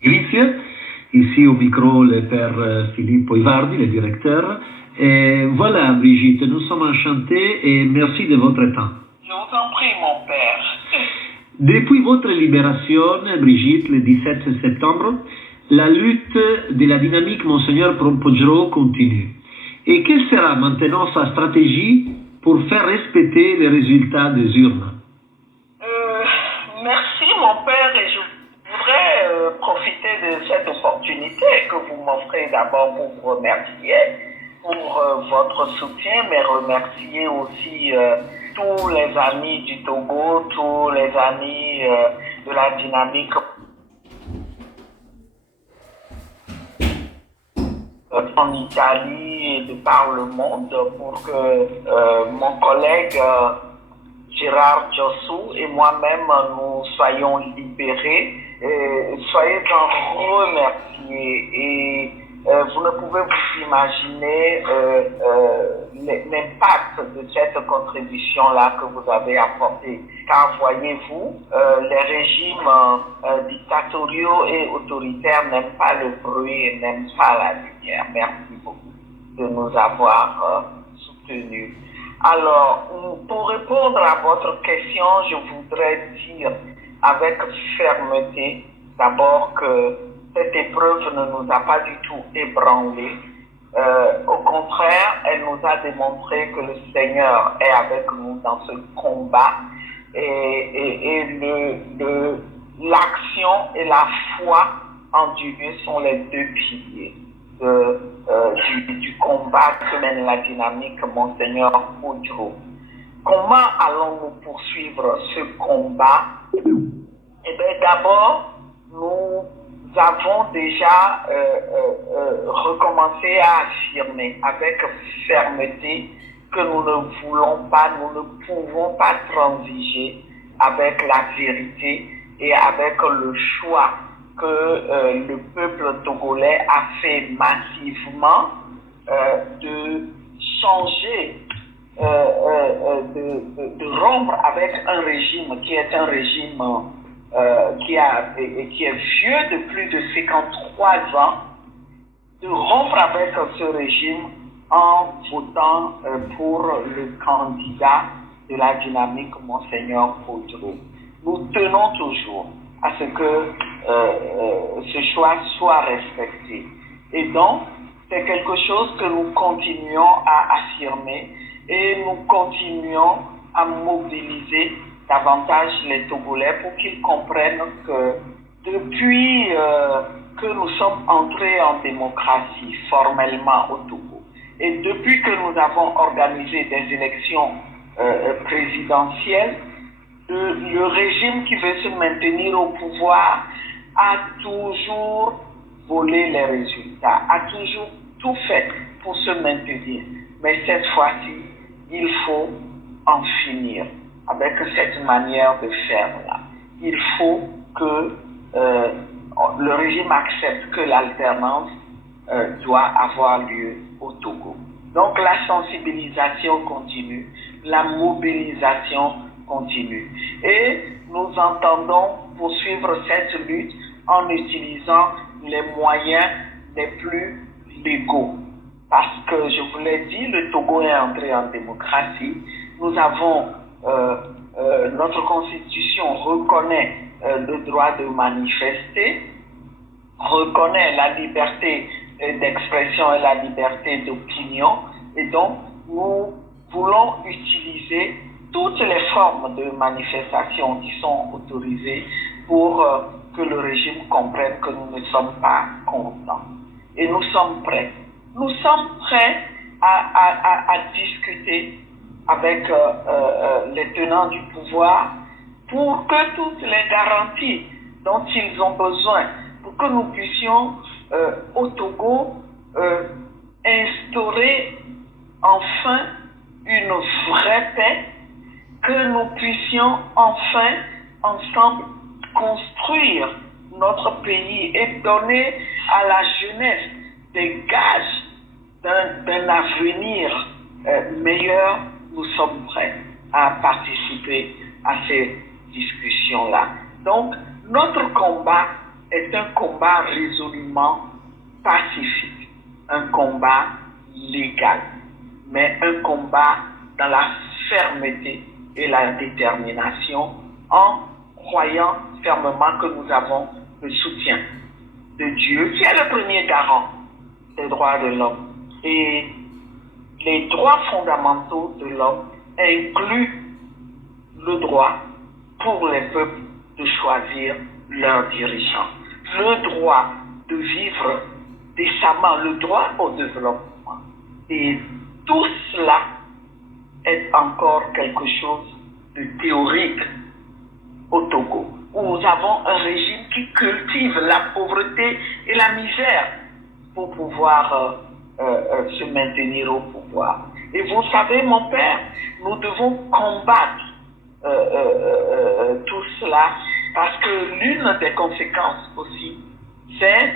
Griffier, ici au micro le père Filippo Ivardi, le directeur. Et voilà Brigitte, nous sommes enchantés et merci de votre temps. Je vous en prie, mon père. Depuis votre libération, Brigitte, le 17 septembre, la lutte de la dynamique Monseigneur Poggio continue. Et quelle sera maintenant sa stratégie pour faire respecter les résultats des urnes? Merci, mon père, et je voudrais profiter de cette opportunité que vous m'offrez d'abord pour vous remercier pour votre soutien, mais remercier aussi tous les amis du Togo, tous les amis de la dynamique en Italie et de par le monde pour que mon collègue Gérard Jossou et moi-même nous soyons libérés. Soyez en remerciés et vous ne pouvez vous imaginer l'impact de cette contribution-là que vous avez apportée. Car voyez-vous, les régimes dictatoriaux et autoritaires n'aiment pas le bruit et n'aiment pas la lumière. Merci beaucoup de nous avoir soutenus. Alors, pour répondre à votre question, je voudrais dire avec fermeté d'abord que cette épreuve ne nous a pas du tout ébranlés. Au contraire, elle nous a démontré que le Seigneur est avec nous dans ce combat et l'action et la foi en Dieu sont les deux piliers du combat que mène la dynamique Monseigneur Poggio. Comment allons-nous poursuivre ce combat? Eh bien, d'abord, nous avons déjà recommencé à affirmer avec fermeté que nous ne voulons pas, nous ne pouvons pas transiger avec la vérité et avec le choix que le peuple togolais a fait massivement de changer, de rompre avec un régime qui est un régime qui est vieux de plus de 53 ans, de rompre avec ce régime en votant pour le candidat de la dynamique Monseigneur Poggio. Nous tenons toujours à ce que ce choix soit respecté. Et donc, c'est quelque chose que nous continuons à affirmer et nous continuons à mobiliser davantage les Togolais pour qu'ils comprennent que depuis que nous sommes entrés en démocratie formellement au Togo et depuis que nous avons organisé des élections présidentielles, le régime qui veut se maintenir au pouvoir a toujours volé les résultats, a toujours tout fait pour se maintenir. Mais cette fois-ci, il faut en finir avec cette manière de faire-là. Il faut que le régime accepte que l'alternance doit avoir lieu au Togo. Donc la sensibilisation continue, la mobilisation continue. Et nous entendons poursuivre cette lutte en utilisant les moyens les plus légaux. Parce que, je vous l'ai dit, le Togo est entré en démocratie. Nous avons, notre constitution reconnaît le droit de manifester, reconnaît la liberté d'expression et la liberté d'opinion. Et donc, nous voulons utiliser toutes les formes de manifestation qui sont autorisées pour que le régime comprenne que nous ne sommes pas contents. Et nous sommes prêts. Nous sommes prêts à discuter avec les tenants du pouvoir pour que toutes les garanties dont ils ont besoin, pour que nous puissions au Togo instaurer enfin une vraie paix, que nous puissions enfin ensemble construire notre pays et donner à la jeunesse des gages d'un avenir meilleur. Nous sommes prêts à participer à ces discussions-là. Donc, notre combat est un combat résolument pacifique, un combat légal, mais un combat dans la fermeté et la détermination en croyant fermement que nous avons le soutien de Dieu, qui est le premier garant des droits de l'homme. Et les droits fondamentaux de l'homme incluent le droit pour les peuples de choisir leurs dirigeants, le droit de vivre décemment, le droit au développement. Et tout cela est encore quelque chose de théorique au Togo, où nous avons un régime qui cultive la pauvreté et la misère pour pouvoir se maintenir au pouvoir. Et vous savez, mon père, nous devons combattre tout cela, parce que l'une des conséquences aussi, c'est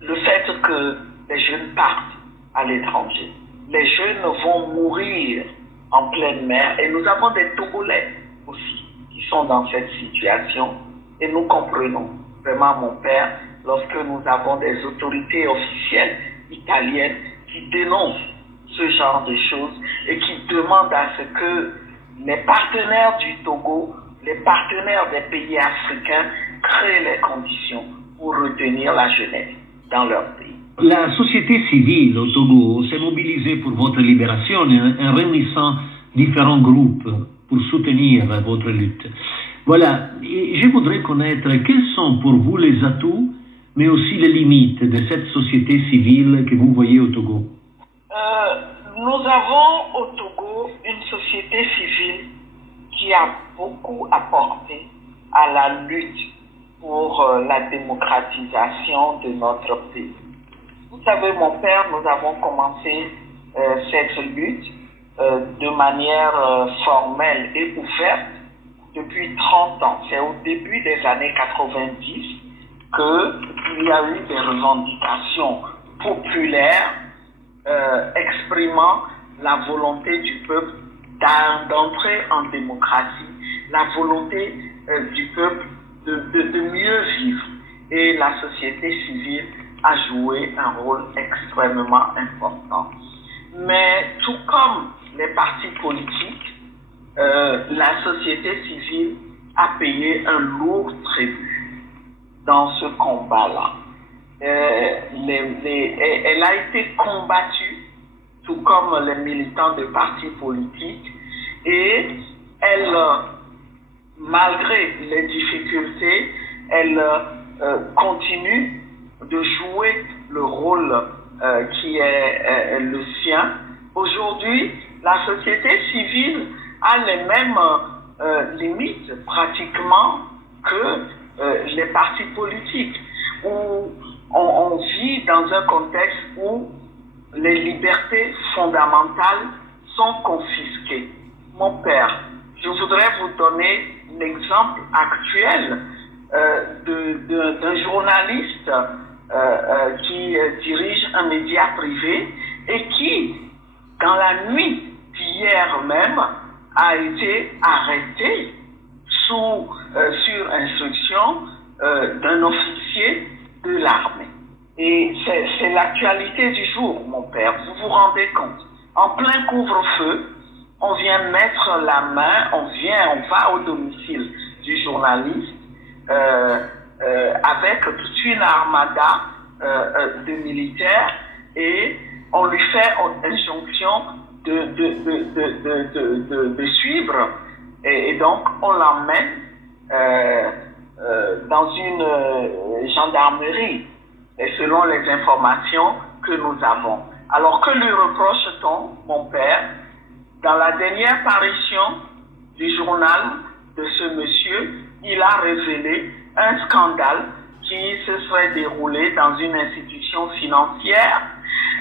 le fait que les jeunes partent à l'étranger. Les jeunes vont mourir en pleine mer, et nous avons des Togolais aussi qui sont dans cette situation, et nous comprenons vraiment, mon père, lorsque nous avons des autorités officielles italiennes qui dénoncent ce genre de choses et qui demandent à ce que les partenaires du Togo, les partenaires des pays africains créent les conditions pour retenir la jeunesse dans leur pays. La société civile au Togo s'est mobilisée pour votre libération en réunissant différents groupes pour soutenir votre lutte. Voilà, et je voudrais connaître quels sont pour vous les atouts, mais aussi les limites de cette société civile que vous voyez au Togo. Nous avons au Togo une société civile qui a beaucoup apporté à la lutte pour la démocratisation de notre pays. Vous savez, mon père, nous avons commencé cette lutte de manière formelle et ouverte depuis 30 ans. C'est au début des années 90 qu'il y a eu des revendications populaires exprimant la volonté du peuple d'entrer en démocratie, la volonté du peuple de mieux vivre. Et la société civile a joué un rôle extrêmement important. Mais tout comme les partis politiques, la société civile a payé un lourd tribut dans ce combat-là. Elle a été combattue, tout comme les militants de partis politiques, et elle, malgré les difficultés, elle continue de jouer le rôle qui est le sien. Aujourd'hui, la société civile a les mêmes limites pratiquement que les partis politiques, où on vit dans un contexte où les libertés fondamentales sont confisquées. Mon père, je voudrais vous donner l'exemple actuel d'un journaliste qui dirige un média privé et qui, dans la nuit d'hier même, a été arrêté sur instruction d'un officier de l'armée. Et c'est l'actualité du jour, mon père. Vous vous rendez compte? En plein couvre-feu, on vient mettre la main, on va au domicile du journaliste avec toute une armada de militaires, et on lui fait injonction de suivre, et donc on l'emmène dans une gendarmerie, et selon les informations que nous avons. Alors que lui reproche-t-on, mon père? Dans la dernière parution du journal de ce monsieur, il a révélé un scandale qui se serait déroulé dans une institution financière,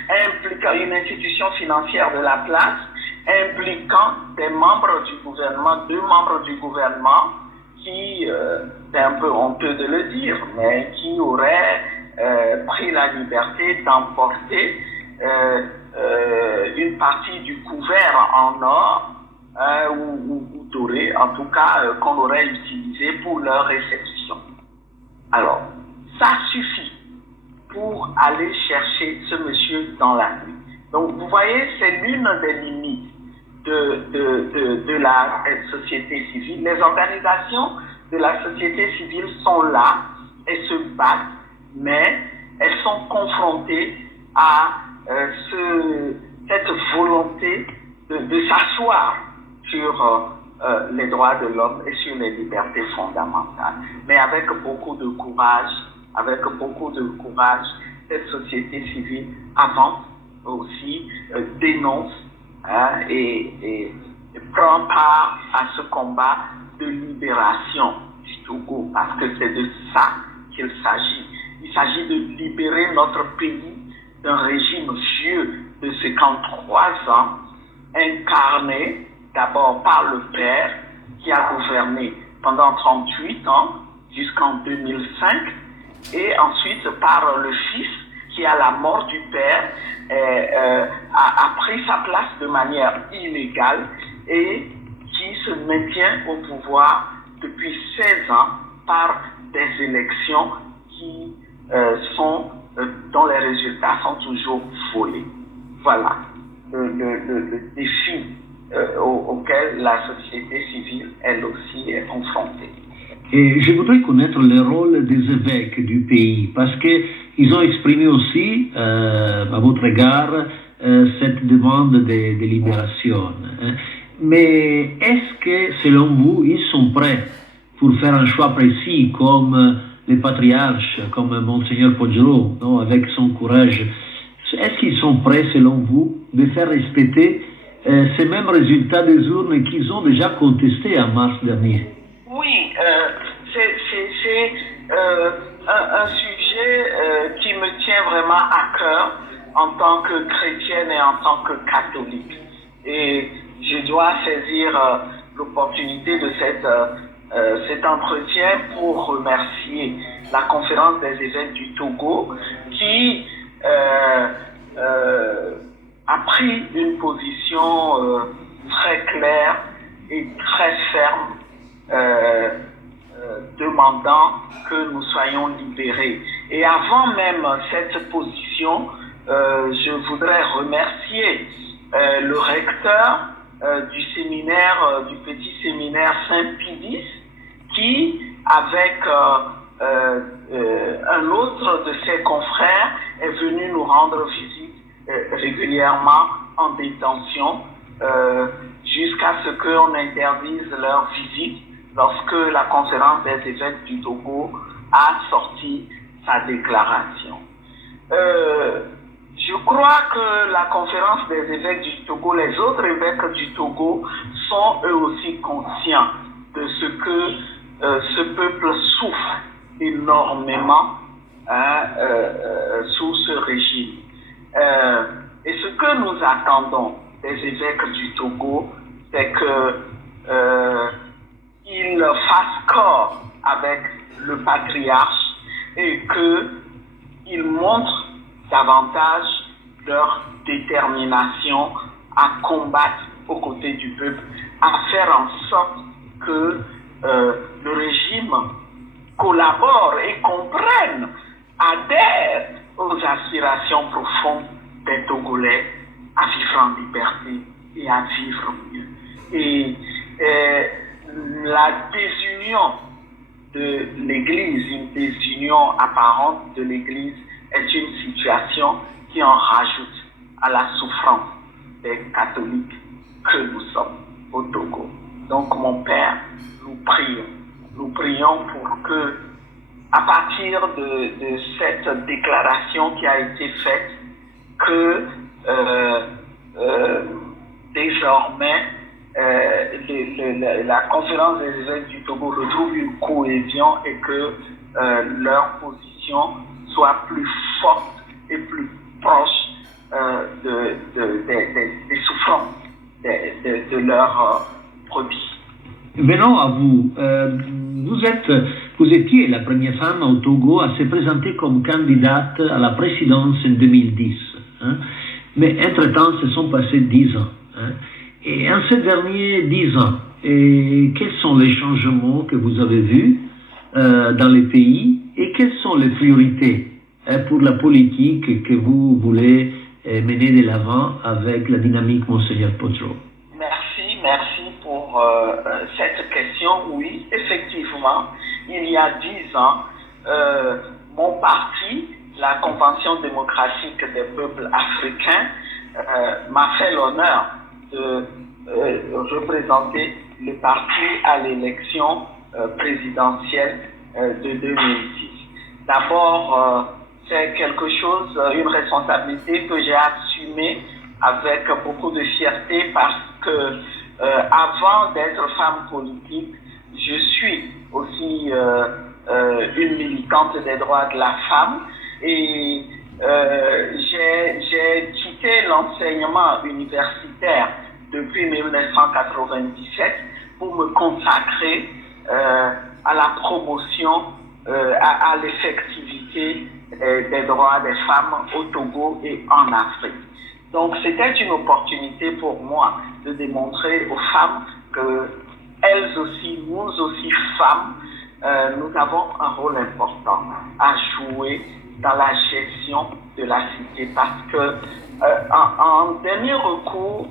une institution financière de la place, impliquant des membres du gouvernement, 2 membres du gouvernement, qui, c'est un peu honteux de le dire, mais qui auraient pris la liberté d'emporter une partie du couvert en or ou doré, en tout cas qu'on aurait utilisé pour leur réception. Alors, ça suffit pour aller chercher ce monsieur dans la nuit. Donc, vous voyez, c'est l'une des limites de la société civile. Les organisations de la société civile sont là, elles se battent, mais elles sont confrontées à cette volonté de s'asseoir sur les droits de l'homme et sur les libertés fondamentales. Mais avec beaucoup de courage, cette société civile avance aussi, dénonce et prend part à ce combat de libération du Togo, parce que c'est de ça qu'il s'agit. Il s'agit de libérer notre pays d'un régime vieux de 53 ans, incarné d'abord par le père qui a gouverné pendant 38 ans jusqu'en 2005, et ensuite par le fils qui, à la mort du père, a pris sa place de manière illégale et qui se maintient au pouvoir depuis 16 ans par des élections qui dont les résultats sont toujours volés. Voilà le défi auquel la société civile, elle aussi, est confrontée. Et je voudrais connaître le rôle des évêques du pays, parce qu'ils ont exprimé aussi, à votre égard, cette demande de libération. Mais est-ce que, selon vous, ils sont prêts pour faire un choix précis, comme les patriarches, comme Monseigneur Poggiolo, non, avec son courage? Est-ce qu'ils sont prêts, selon vous, de faire respecter ces mêmes résultats des urnes qu'ils ont déjà contestés en mars dernier? Oui, c'est un sujet qui me tient vraiment à cœur en tant que chrétienne et en tant que catholique. Et je dois saisir l'opportunité de cet entretien pour remercier la Conférence des évêques du Togo qui a pris une position très claire et très ferme, demandant que nous soyons libérés. Et avant même cette position, je voudrais remercier le recteur du séminaire, du petit séminaire Saint-Pidis, qui, avec un autre de ses confrères, est venu nous rendre visite régulièrement en détention, jusqu'à ce qu'on interdise leur visite lorsque la conférence des évêques du Togo a sorti sa déclaration. Je crois que la conférence des évêques du Togo, les autres évêques du Togo, sont eux aussi conscients de ce que ce peuple souffre énormément sous ce régime. Et ce que nous attendons des évêques du Togo, c'est qu'ils fassent corps avec le patriarche et qu'ils montrent davantage leur détermination à combattre aux côtés du peuple, à faire en sorte que le régime collabore et comprenne, adhère aux aspirations profondes des Togolais à vivre en liberté et à vivre mieux. Et la désunion de l'Église, une désunion apparente de l'Église, est une situation qui en rajoute à la souffrance des catholiques que nous sommes au Togo. Donc, mon Père, nous prions pour que, à partir de cette déclaration qui a été faite, que désormais la conférence des évêques du Togo retrouve une cohésion et que leur position soit plus forte et plus proche des souffrances de leurs brebis. Venons à vous. Vous étiez la première femme au Togo à se présenter comme candidate à la présidence en 2010. Hein? Mais entre-temps, se sont passés 10 ans. Hein? Et en ces derniers 10 ans, quels sont les changements que vous avez vus dans les pays et quelles sont les priorités pour la politique que vous voulez mener de l'avant avec la dynamique Monseigneur Podjo? Merci pour cette question. Oui, effectivement, il y a 10 ans, mon parti, la Convention démocratique des peuples africains, m'a fait l'honneur de représenter le parti à l'élection présidentielle de 2010. D'abord, c'est quelque chose, une responsabilité que j'ai assumée avec beaucoup de fierté parce que avant d'être femme politique, je suis aussi une militante des droits de la femme et j'ai quitté l'enseignement universitaire depuis 1997 pour me consacrer à la promotion, à l'effectivité des droits des femmes au Togo et en Afrique. Donc c'était une opportunité pour moi de démontrer aux femmes que elles aussi, nous aussi femmes, nous avons un rôle important à jouer dans la gestion de la cité parce que en dernier recours,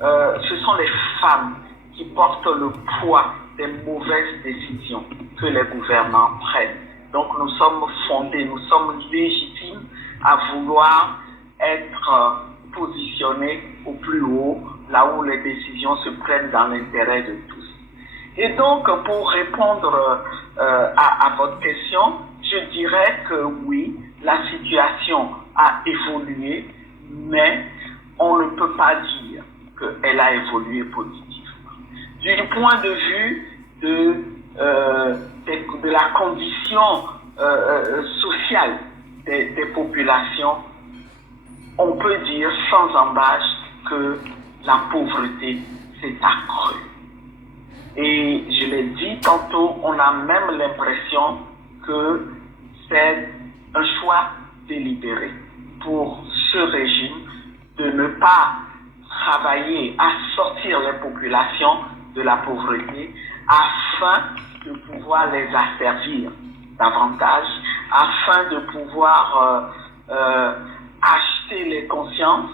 ce sont les femmes qui portent le poids des mauvaises décisions que les gouvernants prennent. Donc nous sommes fondés, nous sommes légitimes à vouloir être positionnés au plus haut, là où les décisions se prennent dans l'intérêt de tous. Et donc, pour répondre à votre question, je dirais que oui, la situation a évolué, mais on ne peut pas dire qu'elle a évolué positivement. Du point de vue de la condition sociale des populations, on peut dire sans embâche que la pauvreté s'est accrue. Et je l'ai dit tantôt, on a même l'impression que c'est un choix délibéré pour ce régime de ne pas travailler à sortir les populations de la pauvreté afin de pouvoir les asservir davantage, afin de pouvoir acheter les consciences,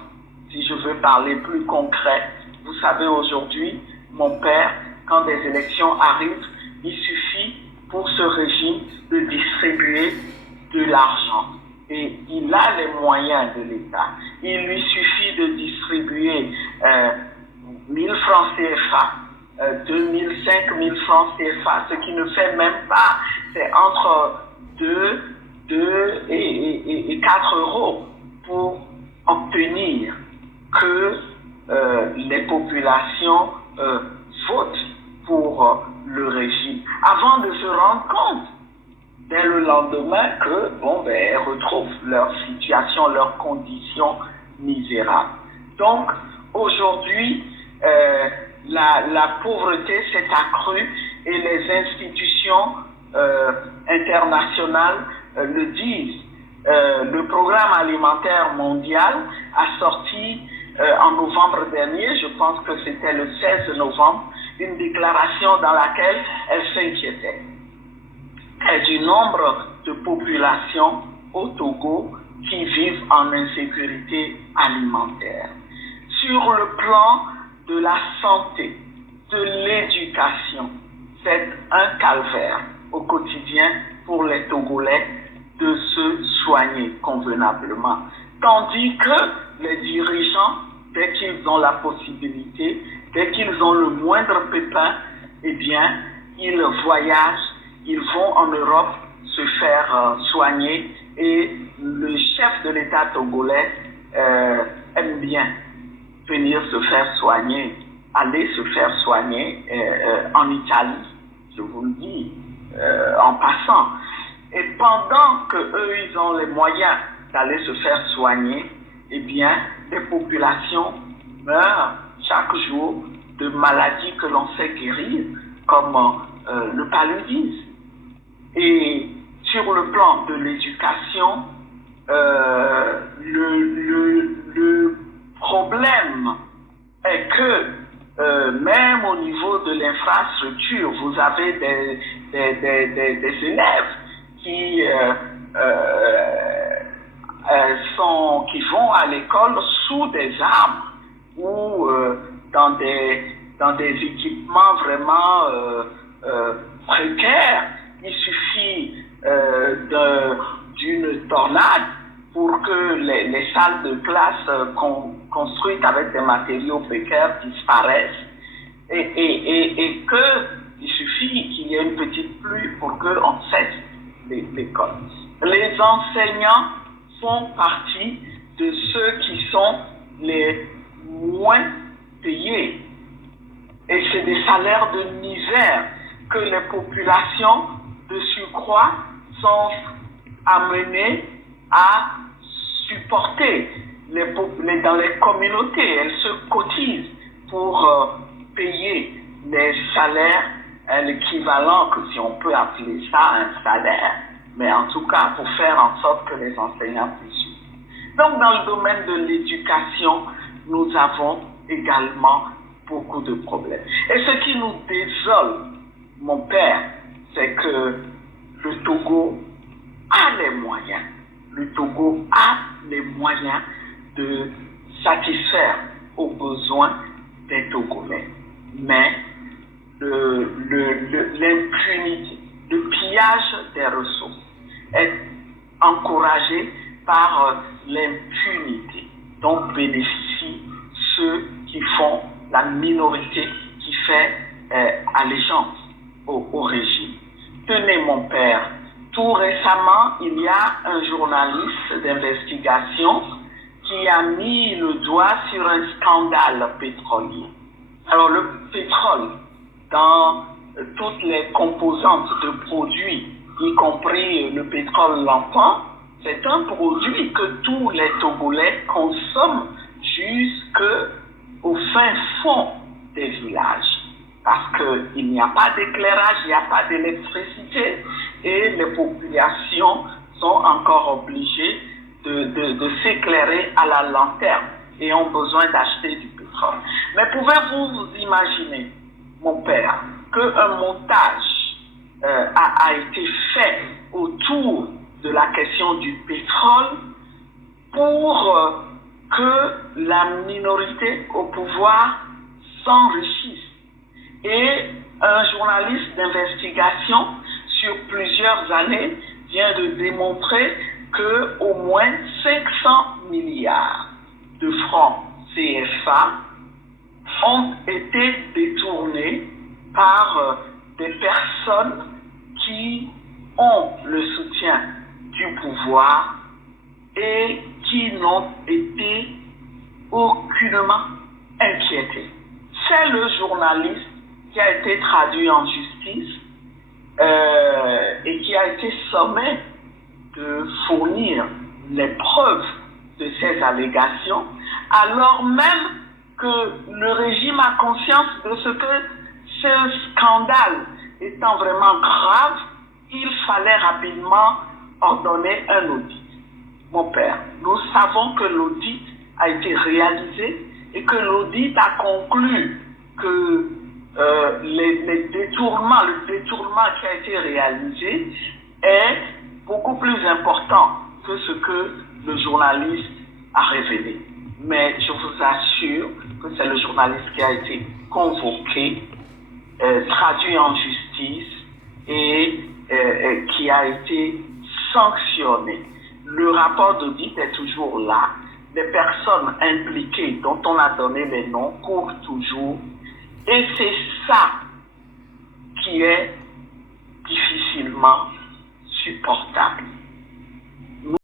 si je veux parler plus concret. Vous savez, aujourd'hui, mon père, quand des élections arrivent, il suffit pour ce régime de distribuer de l'argent. Et il a les moyens de l'État. Il lui suffit de distribuer 1000 francs CFA, 2000, 5000 francs CFA, ce qui ne fait même pas, c'est entre 2 et 4 euros pour obtenir que les populations votent pour le régime, avant de se rendre compte dès le lendemain que, elles retrouvent leur situation, leurs conditions misérables. Donc, aujourd'hui, la pauvreté s'est accrue et les institutions internationales le disent. Le programme alimentaire mondial a sorti en novembre dernier, je pense que c'était le 16 novembre, une déclaration dans laquelle elle s'inquiétait du nombre de populations au Togo qui vivent en insécurité alimentaire. Sur le plan de la santé, de l'éducation, c'est un calvaire au quotidien pour les Togolais de se soigner convenablement. Tandis que les dirigeants, dès qu'ils ont la possibilité, dès qu'ils ont le moindre pépin, eh bien, ils voyagent, ils vont en Europe se faire soigner et le chef de l'État togolais aime bien venir se faire soigner, aller se faire soigner en Italie, je vous le dis, en passant. Et pendant qu'eux, ils ont les moyens d'aller se faire soigner, eh bien, des populations meurent chaque jour de maladies que l'on sait guérir, comme le paludisme. Et sur le plan de l'éducation, le problème est que même au niveau de l'infrastructure, vous avez des élèves qui qui vont à l'école sous des arbres ou dans des équipements vraiment précaires. Il suffit d'une tornade pour que les salles de classe construites avec des matériaux précaires disparaissent et qu'il suffit qu'il y ait une petite pluie pour qu'on cesse l'école. Les enseignants font partie de ceux qui sont les moins payés. Et c'est des salaires de misère que les populations de surcroît sont amenées à supporter. Dans les communautés, elles se cotisent pour payer les salaires, l'équivalent, que si on peut appeler ça un salaire, mais en tout cas pour faire en sorte que les enseignants puissent suivre. Donc dans le domaine de l'éducation, nous avons également beaucoup de problèmes. Et ce qui nous désole, mon père, c'est que le Togo a les moyens. Le Togo a les moyens de satisfaire aux besoins des Togolais. Mais l'impunité, le pillage des ressources est encouragé par l'impunité dont bénéficient ceux qui font la minorité qui fait allégeance au régime. Tenez, mon père, tout récemment, il y a un journaliste d'investigation qui a mis le doigt sur un scandale pétrolier. Alors, le pétrole, dans toutes les composantes de produits, y compris le pétrole lampant, c'est un produit que tous les Togolais consomment jusqu'au fin fond des villages. Parce qu'il n'y a pas d'éclairage, il n'y a pas d'électricité et les populations sont encore obligées de s'éclairer à la lanterne et ont besoin d'acheter du pétrole. Mais pouvez-vous vous imaginer, mon père, qu'un montage a été fait autour de la question du pétrole pour que la minorité au pouvoir s'enrichisse? Et un journaliste d'investigation sur plusieurs années vient de démontrer que au moins 500 milliards de francs CFA ont été détournés par des personnes qui ont le soutien du pouvoir et qui n'ont été aucunement inquiétés. C'est le journaliste qui a été traduit en justice et qui a été sommé de fournir les preuves de ces allégations, alors même que le régime a conscience de ce que ce scandale étant vraiment grave, il fallait rapidement ordonner un audit. Mon père, nous savons que l'audit a été réalisé et que l'audit a conclu que le détournement qui a été réalisé est beaucoup plus important que ce que le journaliste a révélé. Mais je vous assure que c'est le journaliste qui a été convoqué, traduit en justice et qui a été sanctionné. Le rapport d'audit est toujours là. Les personnes impliquées dont on a donné les noms courent toujours. Et c'est ça qui est difficilement supportable.